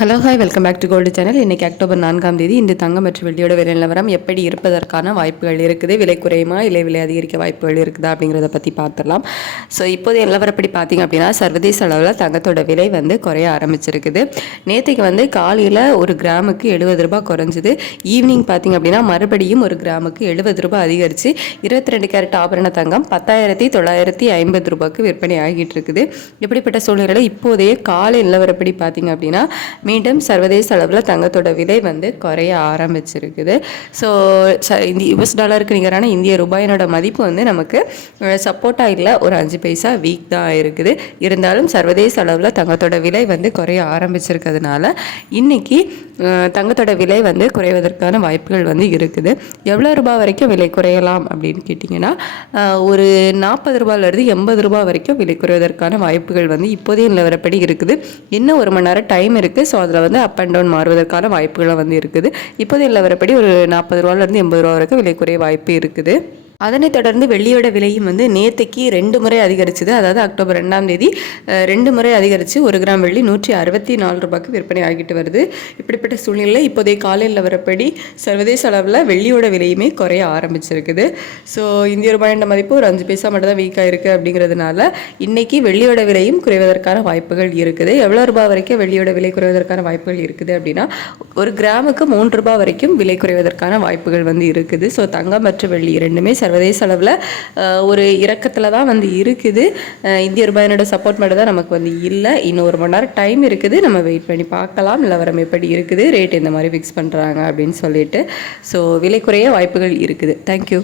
Hello hi welcome back to gold channel. இன்றைக்கி October 4ஆம் தேதி இந்த தங்கம் மற்றும் வெள்ளியோட விலை நிலவரம் எப்படி இருப்பதற்கான வாய்ப்புகள் இருக்குது, விலை குறையுமா இல்லை விலை அதிகரிக்க வாய்ப்புகள் இருக்குதா அப்படிங்கிறத பற்றி பார்த்துடலாம். ஸோ இப்போது நிலவரப்படி பார்த்திங்க அப்படின்னா சர்வதேச அளவில் தங்கத்தோட விலை குறைய ஆரம்பிச்சிருக்குது. நேற்றுக்கு காலையில் ஒரு கிராமுக்கு 70 ரூபாய் குறைஞ்சிது. ஈவினிங் பார்த்திங்க அப்படின்னா மறுபடியும் ஒரு கிராமுக்கு 70 ரூபாய் அதிகரித்து 22 கேரட் ஆபரண தங்கம் 10,950 ரூபாய்க்கு விற்பனை ஆகிட்டு இருக்குது. இப்படிப்பட்ட சூழ்நிலையில் இப்போதைய காலை நிலவரப்படி பார்த்திங்க அப்படின்னா மீண்டும் சர்வதேச அளவில் தங்கத்தோட விலை குறைய ஆரம்பிச்சிருக்குது. ஸோ இந்த US டாலருக்கு நிகரான இந்திய ரூபாயினோட மதிப்பு நமக்கு சப்போர்ட்டாக இல்லை, ஒரு 5 பைசா வீக் தான் இருக்குது. இருந்தாலும் சர்வதேச அளவில் தங்கத்தோட விலை குறைய ஆரம்பிச்சிருக்கிறதுனால இன்றைக்கி தங்கத்தோட விலை குறைவதற்கான வாய்ப்புகள் இருக்குது. எவ்வளோ ரூபாய் வரைக்கும் விலை குறையலாம் அப்படின்னு கேட்டிங்கன்னா ஒரு 40 ரூபாயிலிருந்து 80 ரூபாய் வரைக்கும் விலை குறைவதற்கான வாய்ப்புகள் இப்போதைய நிலவரப்படி இருக்குது. இன்னும் 1 மணி நேரம் டைம் இருக்குது. ஸோ அதில் அப் அண்ட் டவுன் மாறுவதற்கான வாய்ப்புகள் இருக்குது. இப்போதைய நிலவரப்படி ஒரு 40 ரூபாயிலிருந்து 80 ரூபா வரைக்கும் விலை குறைய வாய்ப்பு இருக்குது. அதனைத் தொடர்ந்து வெள்ளியோட விலையும் நேற்றுக்கு 2 முறை அதிகரிச்சுது. அதாவது அக்டோபர் 2ஆம் தேதி 2 முறை அதிகரித்து 1 கிராம் வெள்ளி 164 ரூபாய்க்கு விற்பனை ஆகிட்டு வருது. இப்படிப்பட்ட சூழ்நிலையில் இப்போதைய காலையில் வரப்படி சர்வதேச அளவில் வெள்ளியோட விலையுமே குறைய ஆரம்பிச்சிருக்குது. ஸோ இந்திய ரூபாயோட மதிப்பு ஒரு 5 பைசா மட்டும் தான் வீக்காக இருக்குது. அப்படிங்கிறதுனால இன்றைக்கி வெள்ளியோட விலையும் குறைவதற்கான வாய்ப்புகள் இருக்குது. எவ்வளோ ரூபாய் வரைக்கும் வெள்ளியோட விலை குறைவதற்கான வாய்ப்புகள் இருக்குது அப்படின்னா ஒரு கிராமுக்கு 3 ரூபாய் வரைக்கும் விலை குறைவதற்கான வாய்ப்புகள் இருக்குது. ஸோ தங்கம் மற்றும் வெள்ளி இரண்டுமே சர்வதேச அளவில் ஒரு இறக்கத்தில் தான் இருக்குது. இந்திய ரூபாயினோட சப்போர்ட் மட்டும் தான் நமக்கு இல்லை. இன்னும் 1 மணி நேரம் டைம் இருக்குது. நம்ம வெயிட் பண்ணி பார்க்கலாம் நிலவரம் எப்படி இருக்குது, ரேட் இந்த மாதிரி ஃபிக்ஸ் பண்ணுறாங்க அப்படின்னு சொல்லிட்டு. ஸோ விலை குறைய வாய்ப்புகள் இருக்குது. தேங்க்யூ.